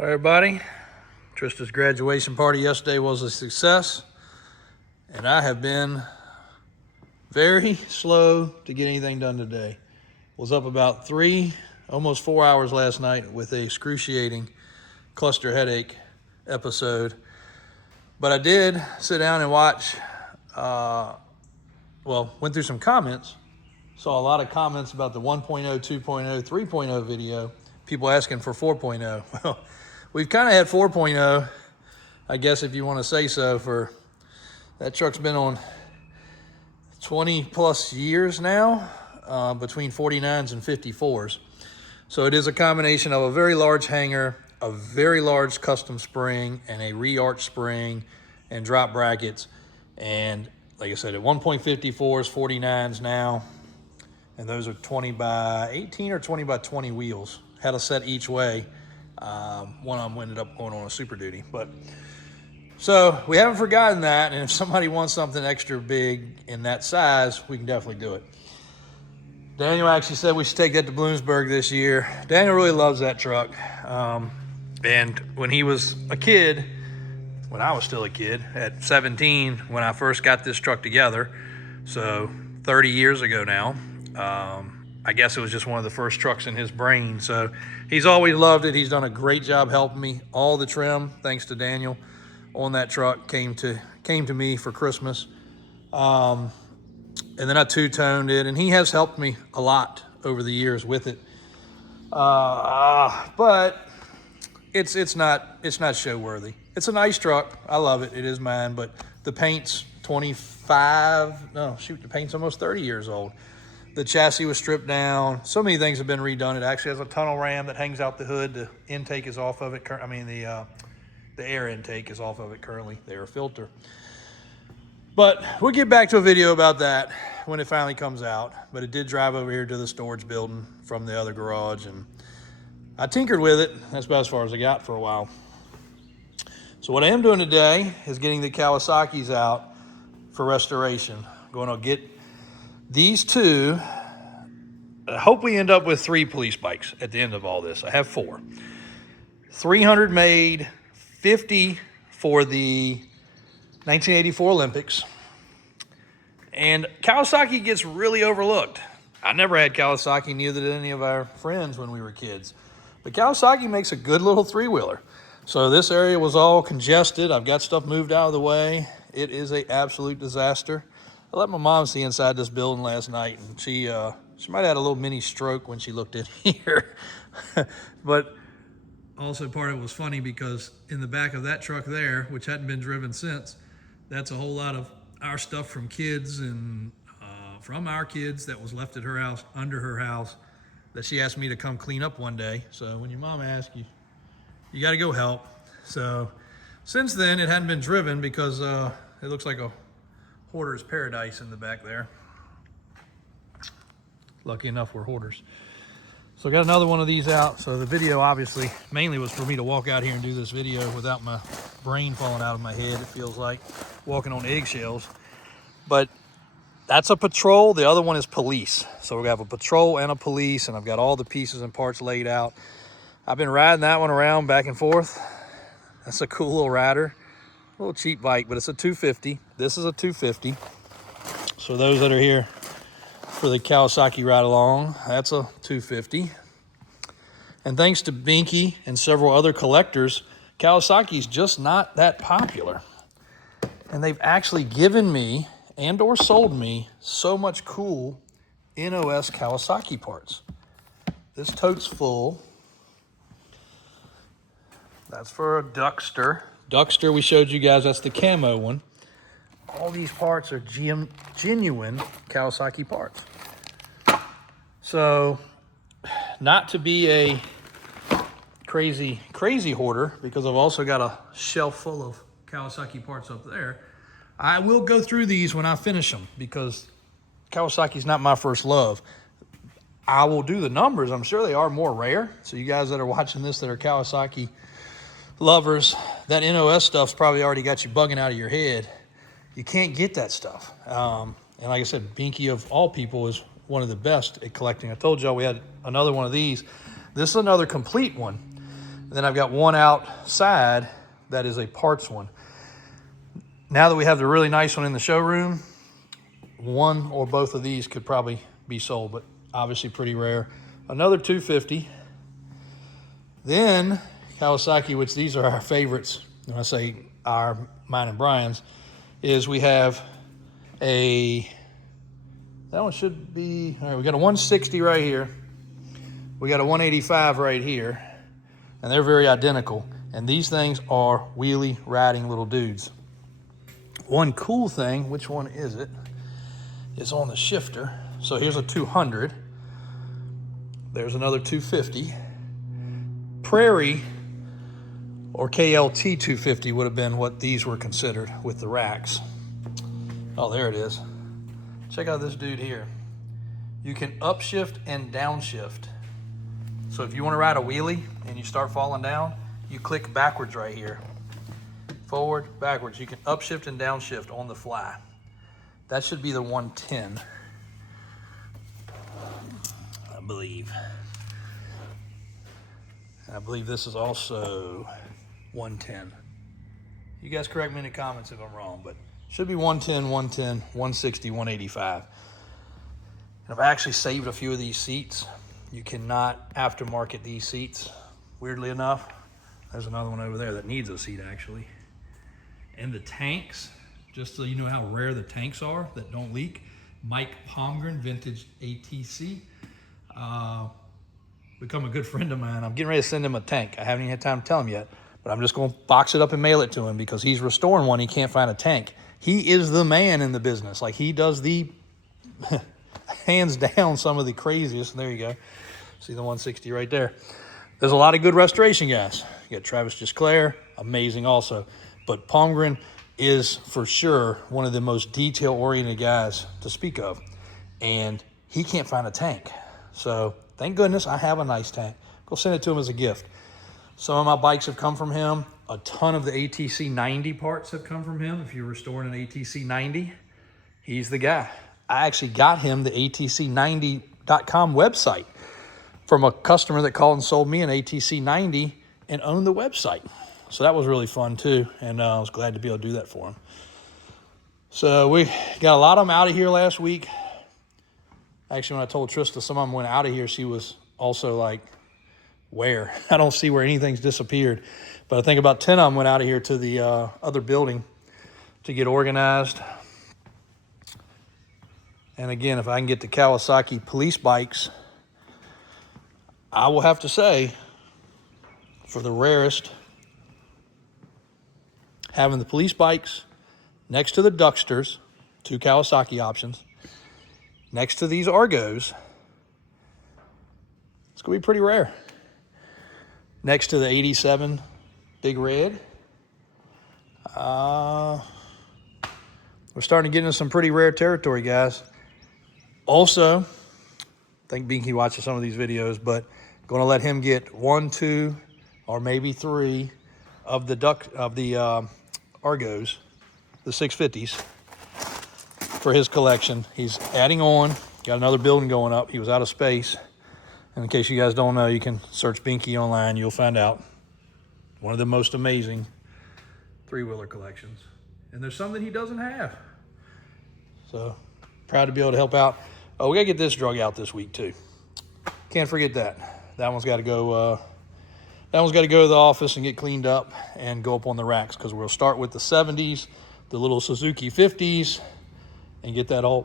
Hi everybody, Trista's graduation party yesterday was a success, and I have been very slow to get anything done today. Was up about almost 4 hours last night with a excruciating cluster headache episode, but I did sit down and watch, went through some comments, saw a lot of comments about the 1.0, 2.0, 3.0 video, people asking for 4.0. Well, we've kind of had 4.0, I guess if you want to say so, for that truck's been on 20 plus years now, between 49s and 54s. So it is a combination of a very large hanger, a very large custom spring, and a re-arch spring and drop brackets. And like I said, at 1.54s, 49s now, and those are 20 by 18 or 20 by 20 wheels. Had a set each way. One of them ended up going on a Super Duty. So we haven't forgotten that, and if somebody wants something extra big in that size, we can definitely do it. Daniel actually said we should take that to Bloomsburg this year. Daniel really loves that truck. And when he was a kid, when I was still a kid, at 17, when I first got this truck together, so 30 years ago now, I guess it was just one of the first trucks in his brain. So he's always loved it. He's done a great job helping me. All the trim, thanks to Daniel, on that truck came to me for Christmas. And then I two-toned it, and he has helped me a lot over the years with it. But it's not show worthy. It's a nice truck. I love it. It is mine, but the paint's the paint's almost 30 years old. The chassis was stripped down. So many things have been redone. It actually has a tunnel ram that hangs out the hood. The intake is off of it. The air intake is off of it currently, the air filter. But we'll get back to a video about that when it finally comes out. But it did drive over here to the storage building from the other garage, and I tinkered with it. That's about as far as I got for a while. So what I am doing today is getting the Kawasaki's out for restoration. I'm going to get these two. I hope we end up with 3 police bikes at the end of all this. I have 4. 300 made, 50 for the 1984 Olympics. And Kawasaki gets really overlooked. I never had Kawasaki, neither did any of our friends when we were kids. But Kawasaki makes a good little 3-wheeler. So this area was all congested. I've got stuff moved out of the way. It is an absolute disaster. I let my mom see inside this building last night, and she might have had a little mini stroke when she looked in here. But also part of it was funny because in the back of that truck there, which hadn't been driven since, that's a whole lot of our stuff from kids and from our kids that was left at her house, under her house, that she asked me to come clean up one day. So when your mom asks you, you got to go help. So since then, it hadn't been driven because it looks like a hoarder's paradise in the back there. Lucky enough we're hoarders. So I got another one of these out. So the video obviously mainly was for me to walk out here and do this video without my brain falling out of my head. It feels like walking on eggshells. But that's a patrol. The other one is police. So we have a patrol and a police, and I've got all the pieces and parts laid out. I've been riding that one around back and forth. That's a cool little rider. A little cheap bike, but it's a 250. This is a 250. So those that are here for the Kawasaki ride along, that's a 250. And thanks to Binky and several other collectors, Kawasaki's just not that popular. And they've actually given me and or sold me so much cool NOS Kawasaki parts. This tote's full. That's for a Duckster. Duckster we showed you guys, that's the camo one. All these parts are genuine Kawasaki parts. So, not to be a crazy hoarder, because I've also got a shelf full of Kawasaki parts up there. I will go through these when I finish them, because Kawasaki's not my first love. I will do the numbers. I'm sure they are more rare. So you guys that are watching this that are Kawasaki lovers, that NOS stuff's probably already got you bugging out of your head. You can't get that stuff. And like I said, Binky of all people is one of the best at collecting. I told y'all we had another one of these. This is another complete one. And then I've got one outside that is a parts one. Now that we have the really nice one in the showroom, one or both of these could probably be sold, but obviously pretty rare. Another 250. Then Kawasaki, which these are our favorites, when I say mine and Brian's, is we have that one should be, all right, we got a 160 right here. We got a 185 right here, and they're very identical. And these things are wheelie riding little dudes. One cool thing, which one is it? It's on the shifter. So here's a 200. There's another 250. Prairie or KLT 250 would have been what these were considered with the racks. Oh, there it is. Check out this dude here. You can upshift and downshift. So if you want to ride a wheelie and you start falling down, you click backwards right here. Forward, backwards. You can upshift and downshift on the fly. That should be the 110, I believe. I believe this is also 110. You guys correct me in the comments if I'm wrong, but should be 110, 110, 160, 185. And I've actually saved a few of these seats. You cannot aftermarket these seats, weirdly enough. There's another one over there that needs a seat, actually. And the tanks, just so you know how rare the tanks are that don't leak. Mike Palmgren, vintage ATC. Become a good friend of mine. I'm getting ready to send him a tank. I haven't even had time to tell him yet, but I'm just going to box it up and mail it to him because he's restoring one. He can't find a tank. He is the man in the business. Like, he does the hands down some of the craziest. There you go. See the 160 right there. There's a lot of good restoration guys. You got Travis Gisclair, amazing also. But Palmgren is for sure one of the most detail-oriented guys to speak of. And he can't find a tank. So thank goodness I have a nice tank. Go send it to him as a gift. Some of my bikes have come from him. A ton of the ATC 90 parts have come from him. If you're restoring an ATC 90, he's the guy. I actually got him the ATC90.com website from a customer that called and sold me an ATC 90 and owned the website. So that was really fun too, and I was glad to be able to do that for him. So we got a lot of them out of here last week. Actually, when I told Trista some of them went out of here, she was also like, where? I don't see where anything's disappeared. But I think about 10 of them went out of here to the other building to get organized. And again, if I can get the Kawasaki police bikes, I will have to say, for the rarest, having the police bikes next to the Ducksters, 2 Kawasaki options, next to these Argos, it's going to be pretty rare. Next to the 87 Big Red. We're starting to get into some pretty rare territory, guys. Also, I think Binky watches some of these videos, but going to let him get 1, 2, or maybe 3 of the Argos, the 650s, for his collection. He's adding on. Got another building going up. He was out of space. And in case you guys don't know, you can search Binky online. You'll find out. One of the most amazing 3-wheeler collections. And there's some that he doesn't have. So, proud to be able to help out. Oh, we got to get this drug out this week, too. Can't forget that. That one's got to go... That one's got to go to the office and get cleaned up and go up on the racks, because we'll start with the 70s, the little Suzuki 50s, and get that all